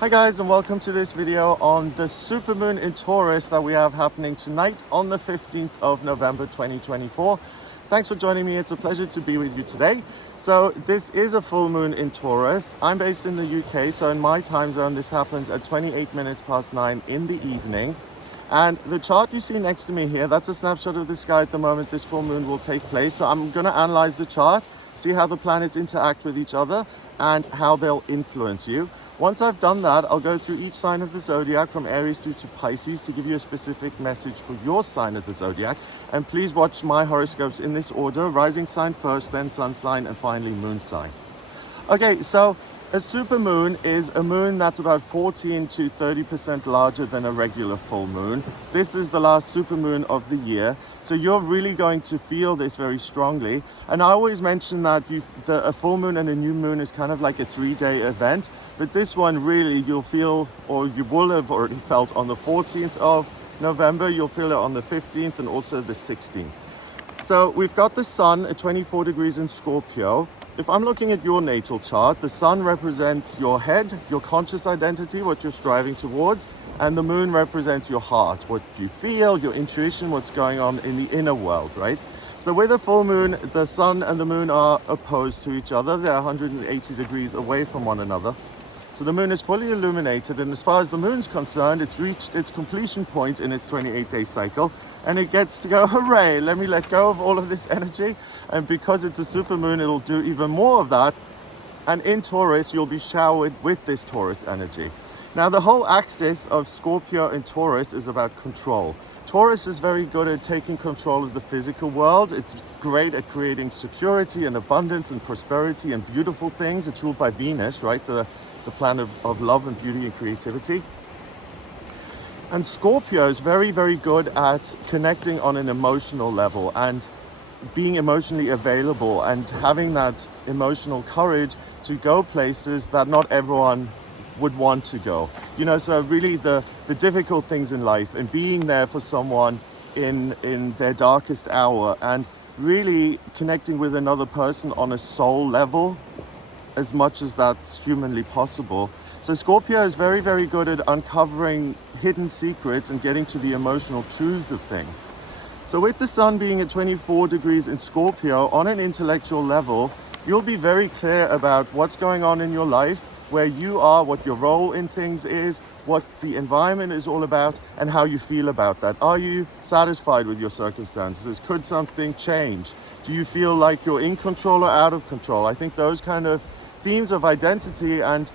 Hi guys, and welcome to this video on the supermoon in Taurus that we have happening tonight on the 15th of November 2024. Thanks for joining me. It's a pleasure to be with you today. So this is a full moon in Taurus. I'm based in the UK, so in my time zone this happens at 28 minutes past 9 in the evening. And the chart you see next to me here, that's a snapshot of the sky at the moment this full moon will take place. So I'm going to analyze the chart, see how the planets interact with each other and how they'll influence you. Once I've done that, I'll go through each sign of the zodiac from Aries through to Pisces to give you a specific message for your sign of the zodiac. And please watch my horoscopes in this order: rising sign first, then sun sign, and finally moon sign. Okay, so a supermoon is a moon that's about 14 to 30% larger than a regular full moon. This is the last supermoon of the year, so you're really going to feel this very strongly. And I always mention that a full moon and a new moon is kind of like a 3-day event, but this one really you'll feel, or you will have already felt on the 14th of November, you'll feel it on the 15th and also the 16th. So we've got the sun at 24 degrees in Scorpio. If I'm looking at your natal chart, the sun represents your head, your conscious identity, what you're striving towards, and the moon represents your heart, what you feel, your intuition, what's going on in the inner world, right? So with a full moon, the sun and the moon are opposed to each other. They're 180 degrees away from one another. So the moon is fully illuminated, and as far as the moon's concerned, it's reached its completion point in its 28-day cycle, and it gets to go, hooray, let me let go of all of this energy. And because it's a supermoon, it'll do even more of that. And in Taurus, you'll be showered with this Taurus energy. Now, the whole axis of Scorpio and Taurus is about control. Taurus is very good at taking control of the physical world. It's great at creating security and abundance and prosperity and beautiful things. It's ruled by Venus, right? The planet of love and beauty and creativity. And Scorpio is very, very good at connecting on an emotional level and being emotionally available and having that emotional courage to go places that not everyone would want to go. You know, so really the difficult things in life and being there for someone in their darkest hour and really connecting with another person on a soul level as much as that's humanly possible. So Scorpio is very, very good at uncovering hidden secrets and getting to the emotional truths of things. So with the sun being at 24 degrees in Scorpio, on an intellectual level, you'll be very clear about what's going on in your life, where you are, what your role in things is, what the environment is all about, and how you feel about that. Are you satisfied with your circumstances? Could something change? Do you feel like you're in control or out of control? I think those kind of themes of identity and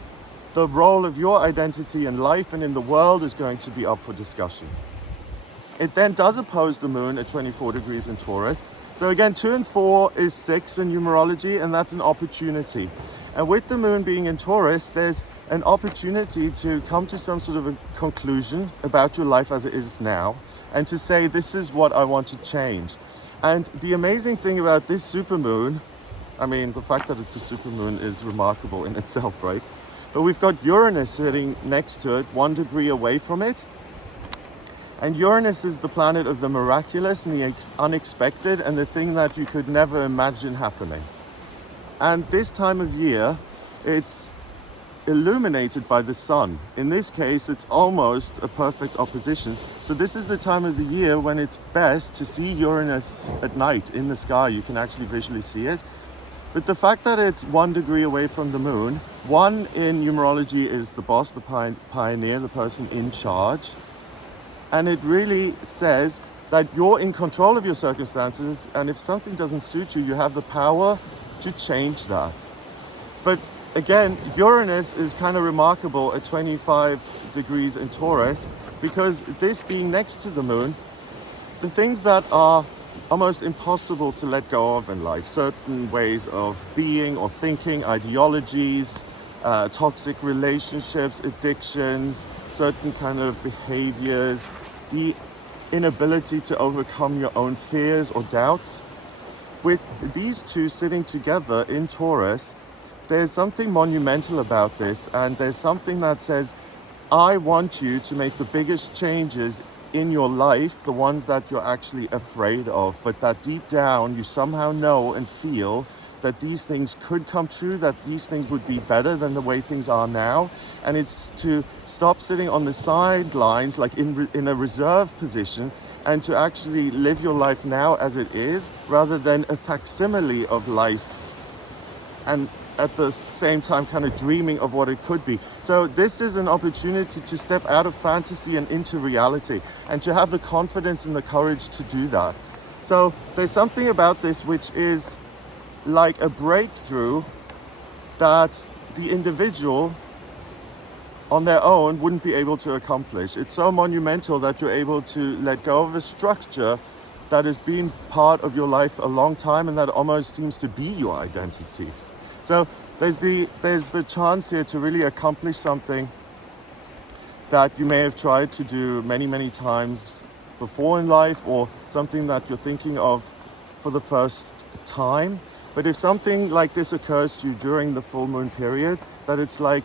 the role of your identity in life and in the world is going to be up for discussion. It then does oppose the moon at 24 degrees in Taurus. So again, 2 and 4 is 6 in numerology, and that's an opportunity. And with the moon being in Taurus, there's an opportunity to come to some sort of a conclusion about your life as it is now, and to say, this is what I want to change. And the amazing thing about this supermoon, I mean, the fact that it's a supermoon is remarkable in itself, right? But we've got Uranus sitting next to it, 1 degree away from it. And Uranus is the planet of the miraculous and the unexpected and the thing that you could never imagine happening. And this time of year, it's illuminated by the sun. In this case, it's almost a perfect opposition. So this is the time of the year when it's best to see Uranus at night in the sky. You can actually visually see it. But the fact that it's 1 degree away from the moon, 1 in numerology is the boss, the pioneer, the person in charge. And it really says that you're in control of your circumstances, and if something doesn't suit you, you have the power to change that. But again, Uranus is kind of remarkable at 25 degrees in Taurus, because this being next to the moon, the things that are almost impossible to let go of in life, certain ways of being or thinking, ideologies, toxic relationships, addictions, certain kind of behaviors, the inability to overcome your own fears or doubts. With these two sitting together in Taurus, there's something monumental about this, and there's something that says, I want you to make the biggest changes in your life, the ones that you're actually afraid of, but that deep down you somehow know and feel that these things could come true, that these things would be better than the way things are now. And it's to stop sitting on the sidelines, like in a reserve position, and to actually live your life now as it is, rather than a facsimile of life, and at the same time kind of dreaming of what it could be. So this is an opportunity to step out of fantasy and into reality, and to have the confidence and the courage to do that. So there's something about this which is like a breakthrough that the individual on their own wouldn't be able to accomplish. It's so monumental that you're able to let go of a structure that has been part of your life a long time, and that almost seems to be your identity. So there's the chance here to really accomplish something that you may have tried to do many, many times before in life, or something that you're thinking of for the first time. But if something like this occurs to you during the full moon period, that it's like,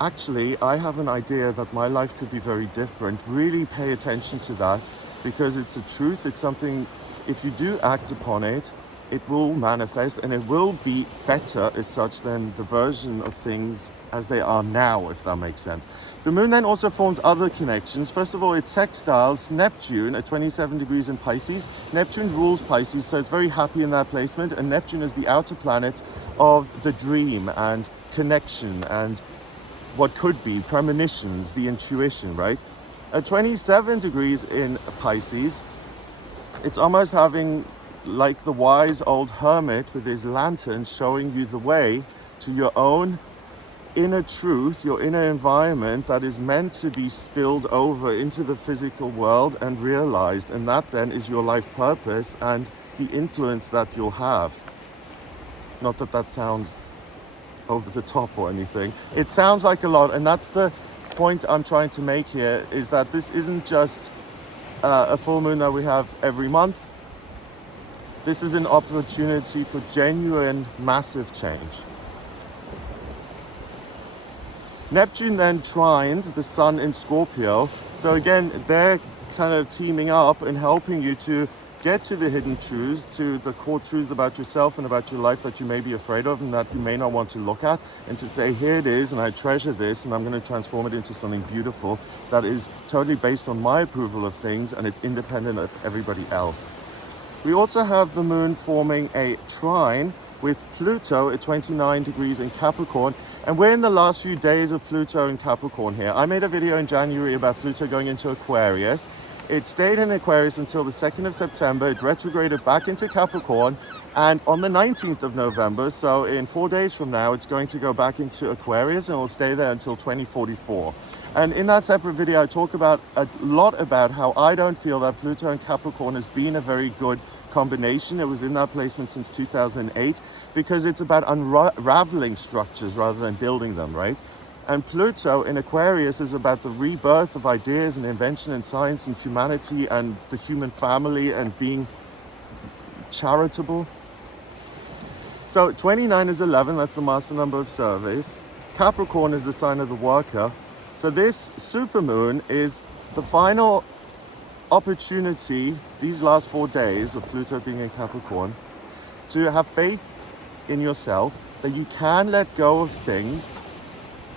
actually, I have an idea that my life could be very different. Really pay attention to that, because it's a truth. It's something, if you do act upon it, it will manifest, and it will be better as such than the version of things as they are now, if that makes sense. The moon then also forms other connections. First of all, it sextiles Neptune at 27 degrees in Pisces. Neptune rules Pisces, so it's very happy in that placement, and Neptune is the outer planet of the dream and connection and what could be, premonitions, the intuition, right? At 27 degrees in Pisces, it's almost having like the wise old hermit with his lantern showing you the way to your own inner truth, your inner environment that is meant to be spilled over into the physical world and realized. And that then is your life purpose and the influence that you'll have. Not that that sounds over the top or anything. It sounds like a lot, and that's the point I'm trying to make here, is that this isn't just a full moon that we have every month. This is an opportunity for genuine, massive change. Neptune then trines the sun in Scorpio. So again, they're kind of teaming up and helping you to get to the hidden truths, to the core truths about yourself and about your life that you may be afraid of and that you may not want to look at, and to say, here it is, and I treasure this, and I'm going to transform it into something beautiful that is totally based on my approval of things, and it's independent of everybody else. We also have the moon forming a trine with Pluto at 29 degrees in Capricorn, and we're in the last few days of Pluto in Capricorn here. I made a video in January about Pluto going into Aquarius. It stayed in Aquarius until the 2nd of September. It retrograded back into Capricorn, and on the 19th of November, so in 4 days from now, it's going to go back into Aquarius, and will stay there until 2044. And in that separate video, I talk about a lot about how I don't feel that Pluto and Capricorn has been a very good combination. It was in that placement since 2008, because it's about unraveling structures rather than building them, right? And Pluto in Aquarius is about the rebirth of ideas and invention and science and humanity and the human family and being charitable. So 29 is 11, that's the master number of service. Capricorn is the sign of the worker. So this supermoon is the final opportunity, these last 4 days of Pluto being in Capricorn, to have faith in yourself that you can let go of things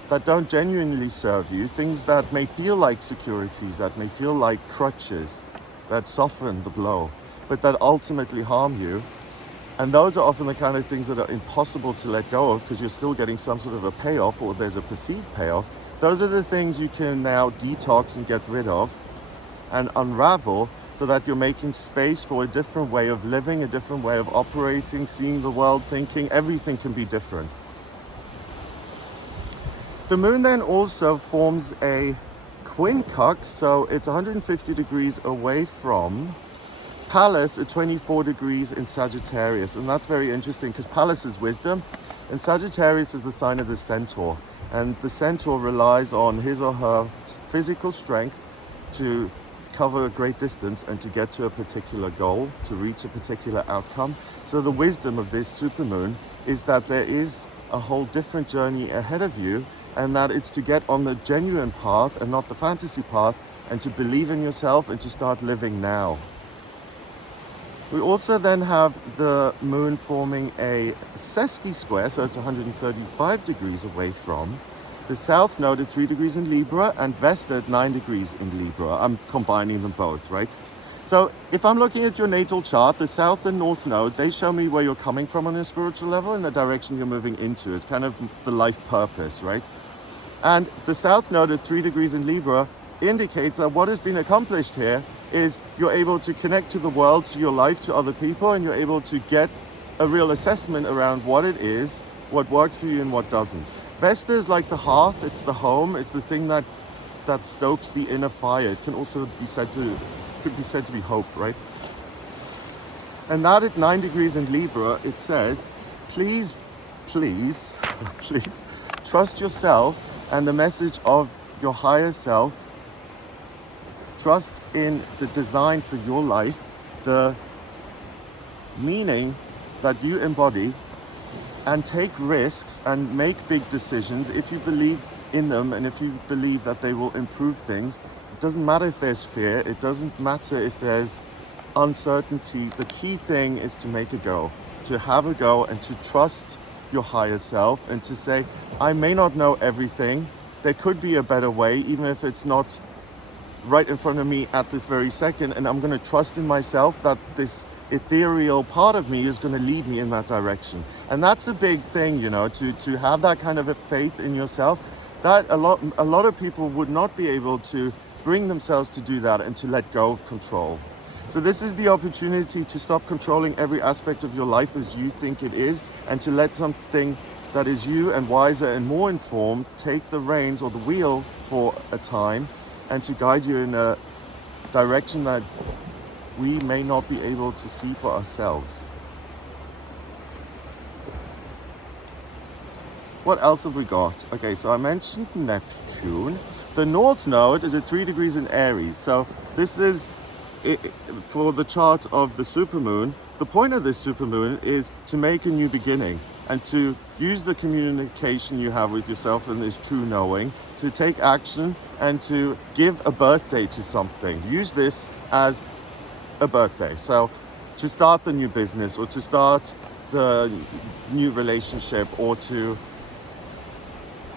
that don't genuinely serve you, things that may feel like securities, that may feel like crutches, that soften the blow, but that ultimately harm you. And those are often the kind of things that are impossible to let go of, because you're still getting some sort of a payoff, or there's a perceived payoff. Those are the things you can now detox and get rid of and unravel, so that you're making space for a different way of living, a different way of operating, seeing the world, thinking. Everything can be different. The moon then also forms a quincunx, so it's 150 degrees away from Pallas at 24 degrees in Sagittarius. And that's very interesting, because Pallas is wisdom, and Sagittarius is the sign of the centaur. And the centaur relies on his or her physical strength to cover a great distance and to get to a particular goal, to reach a particular outcome. So the wisdom of this supermoon is that there is a whole different journey ahead of you, and that it's to get on the genuine path and not the fantasy path, and to believe in yourself and to start living now. We also then have the moon forming a sesqui square, so it's 135 degrees away from the south node at 3 degrees in Libra and Vesta at 9 degrees in Libra. I'm combining them both, right? So if I'm looking at your natal chart, the south and north node, they show me where you're coming from on a spiritual level and the direction you're moving into. It's kind of the life purpose, right? And the south node at 3 degrees in Libra indicates that what has been accomplished here is you're able to connect to the world, to your life, to other people, and you're able to get a real assessment around what it is, what works for you and what doesn't. Vesta is like the hearth, it's the home, it's the thing that stokes the inner fire. It can also be said to be hope, right? And that at 9 degrees in Libra, it says, please, please, please trust yourself and the message of your higher self. Trust in the design for your life, the meaning that you embody, and take risks and make big decisions if you believe in them and if you believe that they will improve things. It doesn't matter if there's fear, it doesn't matter if there's uncertainty. The key thing is to make a go, to have a go and to trust your higher self and to say, I may not know everything, there could be a better way, even if it's not right in front of me at this very second, and I'm going to trust in myself that this ethereal part of me is going to lead me in that direction. And that's a big thing, you know, to have that kind of a faith in yourself. That a lot of people would not be able to bring themselves to do that and to let go of control. So this is the opportunity to stop controlling every aspect of your life as you think it is, and to let something that is you and wiser and more informed take the reins or the wheel for a time, and to guide you in a direction that we may not be able to see for ourselves. What else have we got? Okay, so I mentioned Neptune. The North Node is at 3 degrees in Aries. So this is, for the chart of the supermoon, the point of this supermoon is to make a new beginning and to use the communication you have with yourself and this true knowing to take action and to give a birthday to something. Use this as a birthday. So to start the new business or to start the new relationship or to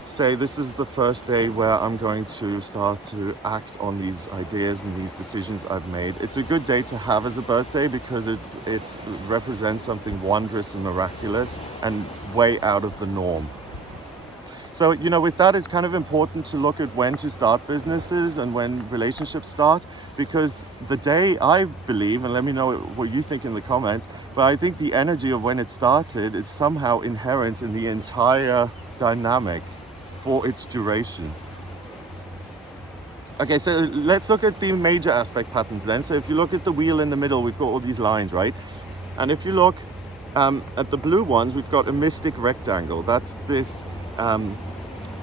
say this is the first day where I'm going to start to act on these ideas and these decisions I've made. It's a good day to have as a birthday because it represents something wondrous and miraculous and way out of the norm. So, you know, with that, it's kind of important to look at when to start businesses and when relationships start, because the day, I believe, and let me know what you think in the comments, but I think the energy of when it started is somehow inherent in the entire dynamic for its duration. Okay, so let's look at the major aspect patterns then. So if you look at the wheel in the middle, we've got all these lines, right? And if you look at the blue ones, we've got a mystic rectangle. That's this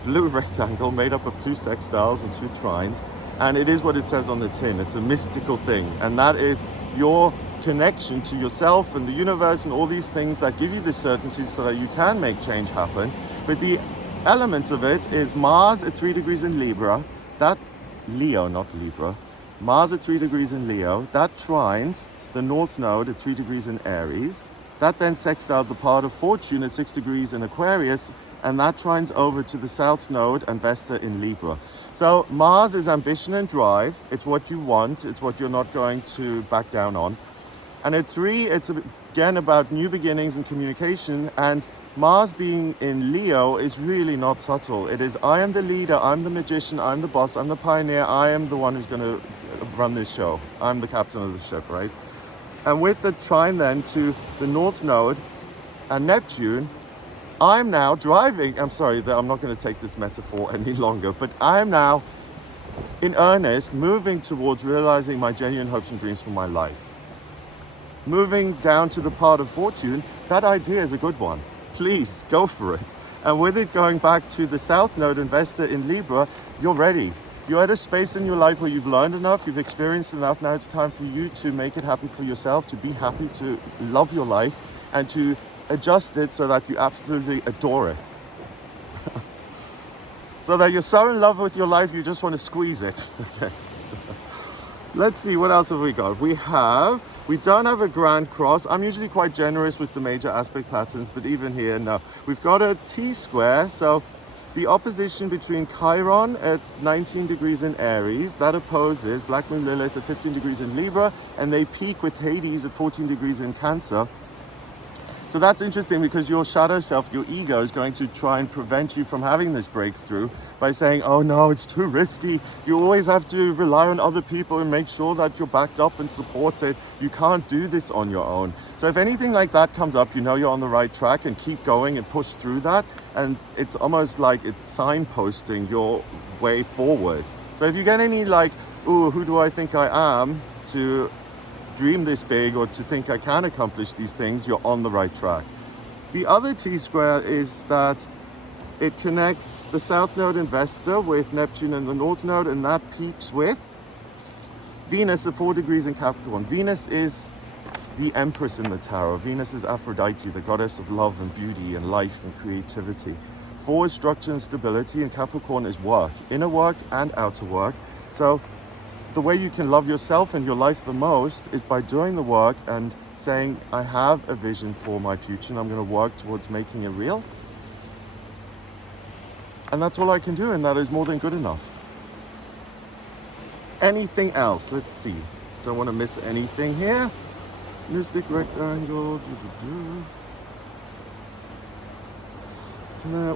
blue rectangle made up of 2 sextiles and 2 trines. And it is what it says on the tin. It's a mystical thing. And that is your connection to yourself and the universe and all these things that give you the certainty so that you can make change happen. But the elements of it is Mars at 3 degrees in Libra, that Leo, not Libra, Mars at 3 degrees in Leo, that trines the North Node at 3 degrees in Aries, that then sextiles the part of Fortune at 6 degrees in Aquarius, and that trines over to the South Node and Vesta in Libra. So Mars is ambition and drive, it's what you want, it's what you're not going to back down on. And at 3, it's again about new beginnings and communication, and Mars being in Leo is really not subtle. It is, I am the leader, I'm the magician, I'm the boss, I'm the pioneer, I am the one who's going to run this show. I'm the captain of the ship, right? And with the trine then to the North Node and Neptune, I'm now driving, I'm sorry, I'm not going to take this metaphor any longer, but I'm now in earnest moving towards realizing my genuine hopes and dreams for my life. Moving down to the part of Fortune, that idea is a good one. Please go for it. And with it going back to the South Node and Vesta in Libra, you're ready. You're at a space in your life where you've learned enough, you've experienced enough. Now it's time for you to make it happen for yourself, to be happy, to love your life, and to adjust it so that you absolutely adore it. So that you're so in love with your life, you just want to squeeze it. Okay. Let's see, what else have we got? We have We don't have a grand cross. I'm usually quite generous with the major aspect patterns, but even here, no. We've got a T-square, so the opposition between Chiron at 19 degrees in Aries, that opposes Black Moon Lilith at 15 degrees in Libra, and they peak with Hades at 14 degrees in Cancer. So that's interesting because your shadow self, your ego, is going to try and prevent you from having this breakthrough by saying, oh no, it's too risky. You always have to rely on other people and make sure that you're backed up and supported. You can't do this on your own. So if anything like that comes up, you know you're on the right track, and keep going and push through that. And it's almost like it's signposting your way forward. So if you get any like, ooh, who do I think I am to dream this big or to think I can accomplish these things, you're on the right track. The other T-square is that it connects the South Node in Vesta with Neptune and the North Node, and that peaks with Venus at 4 degrees in Capricorn. Venus is the Empress in the Tarot. Venus is Aphrodite, the goddess of love and beauty and life and creativity. 4 is structure and stability, and Capricorn is work, inner work and outer work. So the way you can love yourself and your life the most is by doing the work and saying, I have a vision for my future and I'm going to work towards making it real. And that's all I can do, and that is more than good enough. Anything else? Let's see. Don't want to miss anything here. Mystic rectangle.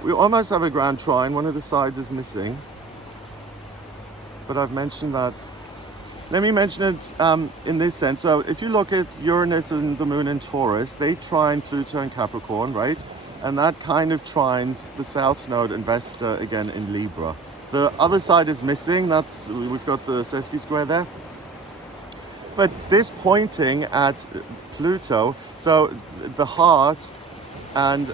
We almost have a grand trine. One of the sides is missing. But I've mentioned that. Let me mention it in this sense. So if you look at Uranus and the moon in Taurus, they trine Pluto and Capricorn, right? And that kind of trines the South Node and Vesta again in Libra. The other side is missing. We've got the Sesqui square there. But this pointing at Pluto, so the heart and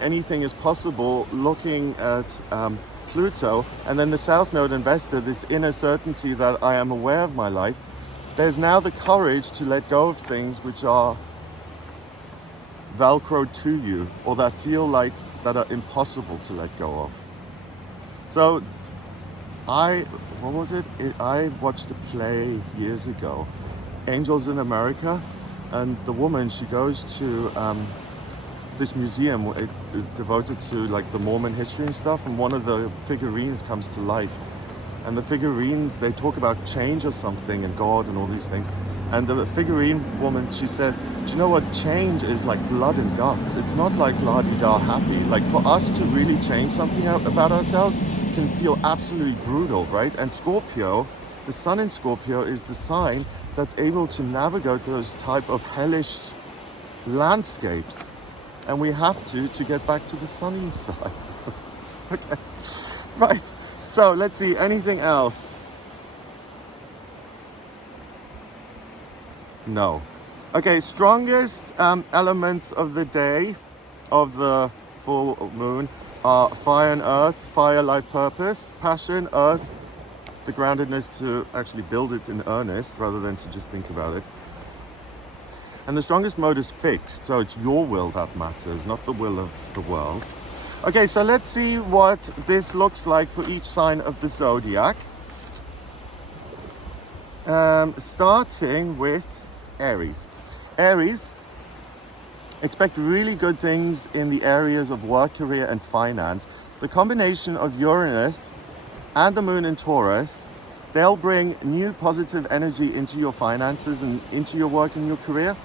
anything is possible looking at Pluto, and then the South Node in Vesta, this inner certainty that I am aware of my life. There's now the courage to let go of things which are Velcro to you, or that feel like that are impossible to let go of. So I watched a play years ago, Angels in America, and the woman, she goes to this museum. It is devoted to like the Mormon history and stuff, and one of the figurines comes to life, and the figurines, they talk about change or something and God and all these things, and the figurine woman, she says, do you know what, change is like blood and guts. It's not like la-di-da happy. Like for us to really change something about ourselves can feel absolutely brutal, right? And Scorpio, the sun in Scorpio is the sign that's able to navigate those type of hellish landscapes. And we have to get back to the sunny side. Okay, right. So let's see, anything else? No. Okay, strongest elements of the day of the full moon are fire and earth. Fire, life purpose. Passion, earth, the groundedness to actually build it in earnest rather than to just think about it. And the strongest mode is fixed, so it's your will that matters, not the will of the world. Okay, so let's see what this looks like for each sign of the zodiac. Starting with Aries. Aries, expect really good things in the areas of work, career, and finance. The combination of Uranus and the moon in Taurus, they'll bring new positive energy into your finances and into your work and your career.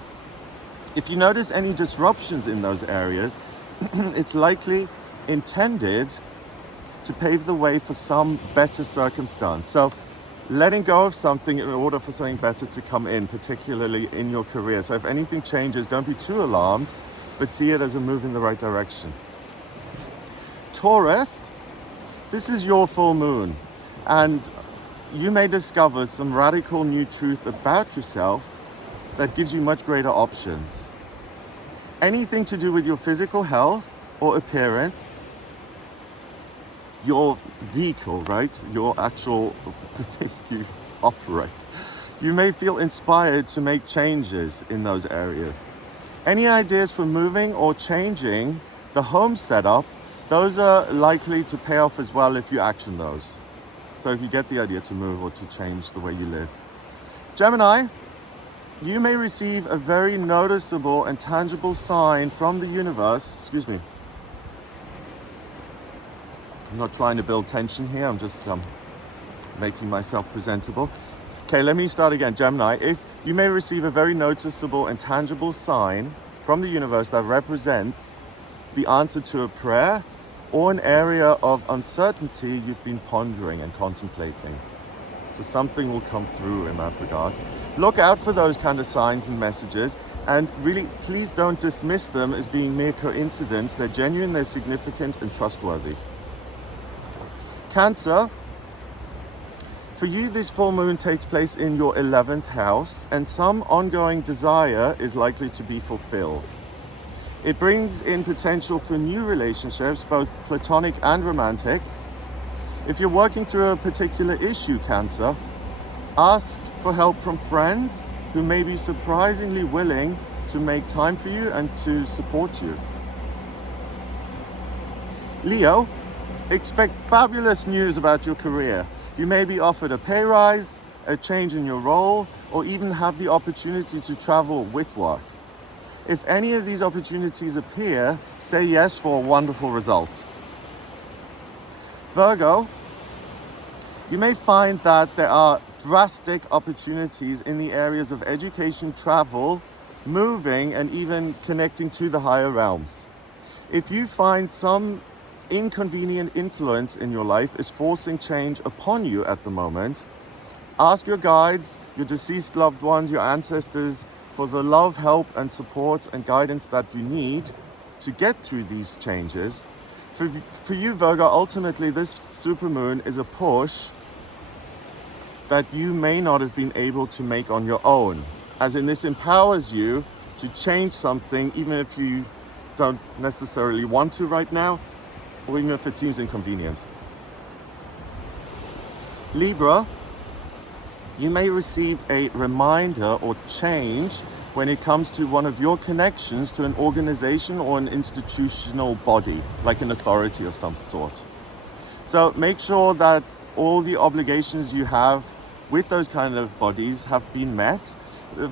If you notice any disruptions in those areas, it's likely intended to pave the way for some better circumstance. So letting go of something in order for something better to come in, particularly in your career. So if anything changes, don't be too alarmed, but see it as a move in the right direction. Taurus, this is your full moon, and you may discover some radical new truth about yourself that gives you much greater options. Anything to do with your physical health or appearance, your vehicle, right? Your actual the thing you operate. You may feel inspired to make changes in those areas. Any ideas for moving or changing the home setup, those are likely to pay off as well if you action those. So if you get the idea to move or to change the way you live. Gemini, you may receive a very noticeable and tangible sign from the universe. Excuse me. I'm not trying to build tension here. I'm just making myself presentable. Okay, let me start again. Gemini, if you may receive a very noticeable and tangible sign from the universe that represents the answer to a prayer or an area of uncertainty you've been pondering and contemplating. So something will come through in that regard. Look out for those kind of signs and messages, and really, please don't dismiss them as being mere coincidence. They're genuine, they're significant and trustworthy. Cancer, for you, this full moon takes place in your 11th house, and some ongoing desire is likely to be fulfilled. It brings in potential for new relationships, both platonic and romantic. If you're working through a particular issue, Cancer, ask for help from friends who may be surprisingly willing to make time for you and to support you. Leo, expect fabulous news about your career. You may be offered a pay rise, a change in your role, or even have the opportunity to travel with work. If any of these opportunities appear, say yes for a wonderful result. Virgo, you may find that there are drastic opportunities in the areas of education, travel, moving, and even connecting to the higher realms. If you find some inconvenient influence in your life is forcing change upon you at the moment, ask your guides, your deceased loved ones, your ancestors for the love, help, and support and guidance that you need to get through these changes. For you, Virgo, ultimately, this supermoon is a push that you may not have been able to make on your own. As in, this empowers you to change something, even if you don't necessarily want to right now, or even if it seems inconvenient. Libra, you may receive a reminder or change when it comes to one of your connections to an organization or an institutional body, like an authority of some sort. So make sure that all the obligations you have with those kind of bodies have been met.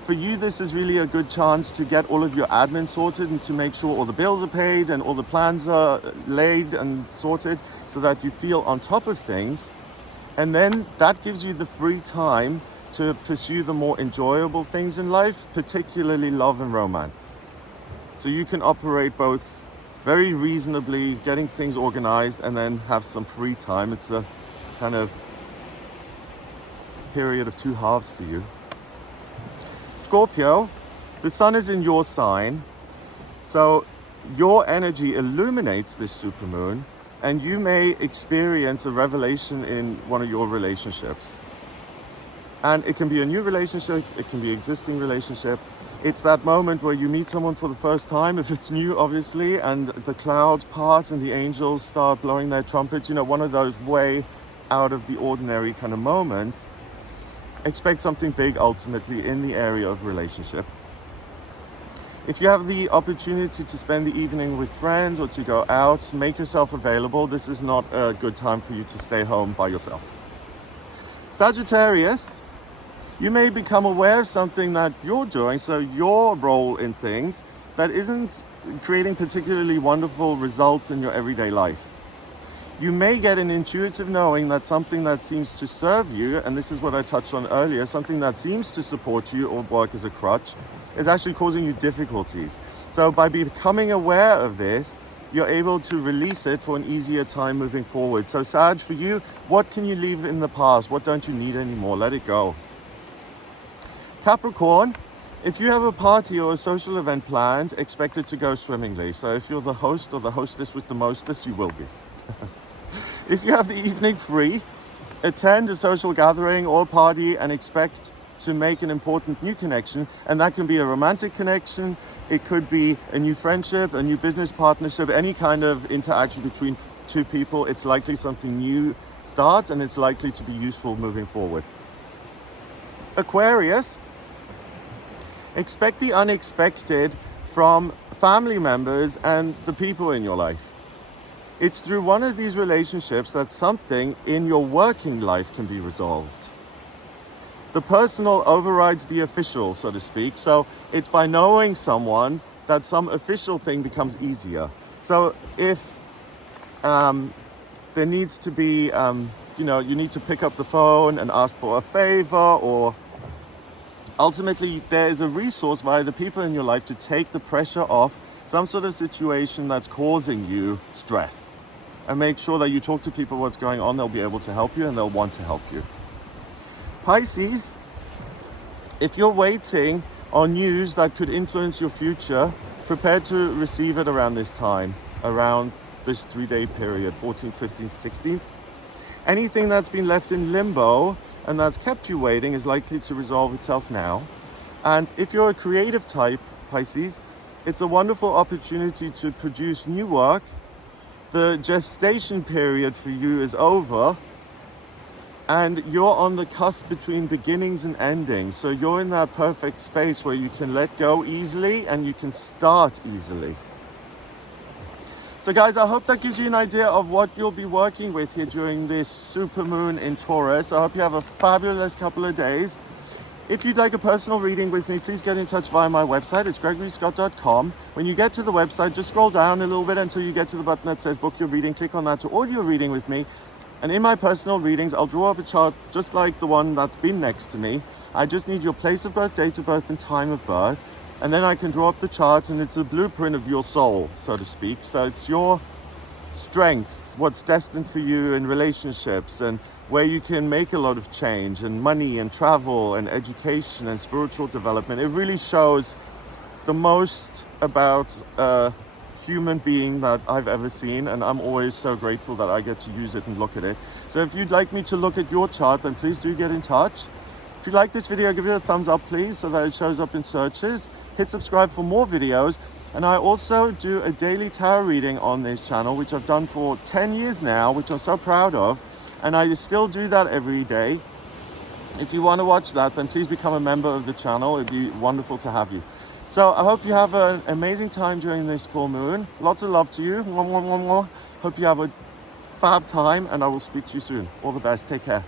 For you, this is really a good chance to get all of your admin sorted and to make sure all the bills are paid and all the plans are laid and sorted so that you feel on top of things. And then that gives you the free time to pursue the more enjoyable things in life, particularly love and romance. So you can operate both very reasonably, getting things organized, and then have some free time. It's a kind of period of two halves for you. Scorpio, the sun is in your sign, so your energy illuminates this supermoon, and you may experience a revelation in one of your relationships. And it can be a new relationship, it can be an existing relationship. It's that moment where you meet someone for the first time, if it's new, obviously, and the clouds part and the angels start blowing their trumpets, one of those way out of the ordinary kind of moments. Expect something big ultimately in the area of relationship. If you have the opportunity to spend the evening with friends or to go out, make yourself available. This is not a good time for you to stay home by yourself. Sagittarius, you may become aware of something that you're doing, so your role in things, that isn't creating particularly wonderful results in your everyday life. You may get an intuitive knowing that something that seems to serve you, and this is what I touched on earlier, something that seems to support you or work as a crutch, is actually causing you difficulties. So by becoming aware of this, you're able to release it for an easier time moving forward. So Sag, for you, what can you leave in the past? What don't you need anymore? Let it go. Capricorn, if you have a party or a social event planned, expect it to go swimmingly. So if you're the host or the hostess with the mostest, you will be. If you have the evening free, attend a social gathering or party and expect to make an important new connection. And that can be a romantic connection. It could be a new friendship, a new business partnership, any kind of interaction between two people. It's likely something new starts and it's likely to be useful moving forward. Aquarius, expect the unexpected from family members and the people in your life. It's through one of these relationships that something in your working life can be resolved. The personal overrides the official, so to speak. So it's by knowing someone that some official thing becomes easier. So if there needs to be, you need to pick up the phone and ask for a favor, or ultimately there is a resource via the people in your life to take the pressure off some sort of situation that's causing you stress. And make sure that you talk to people what's going on. They'll be able to help you and they'll want to help you. Pisces, if you're waiting on news that could influence your future, prepare to receive it around this time, around this 3-day period, 14th, 15th, 16th. Anything that's been left in limbo and that's kept you waiting is likely to resolve itself now. And if you're a creative type, Pisces, it's a wonderful opportunity to produce new work. The gestation period for you is over, and you're on the cusp between beginnings and endings. So you're in that perfect space where you can let go easily and you can start easily. So guys, I hope that gives you an idea of what you'll be working with here during this supermoon in Taurus. I hope you have a fabulous couple of days. If you'd like a personal reading with me, please get in touch via my website. It's gregoryscott.com. When you get to the website, just scroll down a little bit until you get to the button that says book your reading. Click on that to order your reading with me. And in my personal readings, I'll draw up a chart just like the one that's been next to me. I just need your place of birth, date of birth, and time of birth. And then I can draw up the chart, and it's a blueprint of your soul, so to speak. So it's your strengths, what's destined for you in relationships, and where you can make a lot of change, and money and travel and education and spiritual development. It really shows the most about a human being that I've ever seen, and I'm always so grateful that I get to use it and look at it. So if you'd like me to look at your chart, then please do get in touch. If you like this video, give it a thumbs up please, so that it shows up in searches. Hit subscribe for more videos. And I also do a daily tarot reading on this channel, which I've done for 10 years now, which I'm so proud of. And I still do that every day. If you want to watch that, then please become a member of the channel. It'd be wonderful to have you. So I hope you have an amazing time during this full moon. Lots of love to you. Mwah, mwah, mwah, mwah. Hope you have a fab time, and I will speak to you soon. All the best. Take care.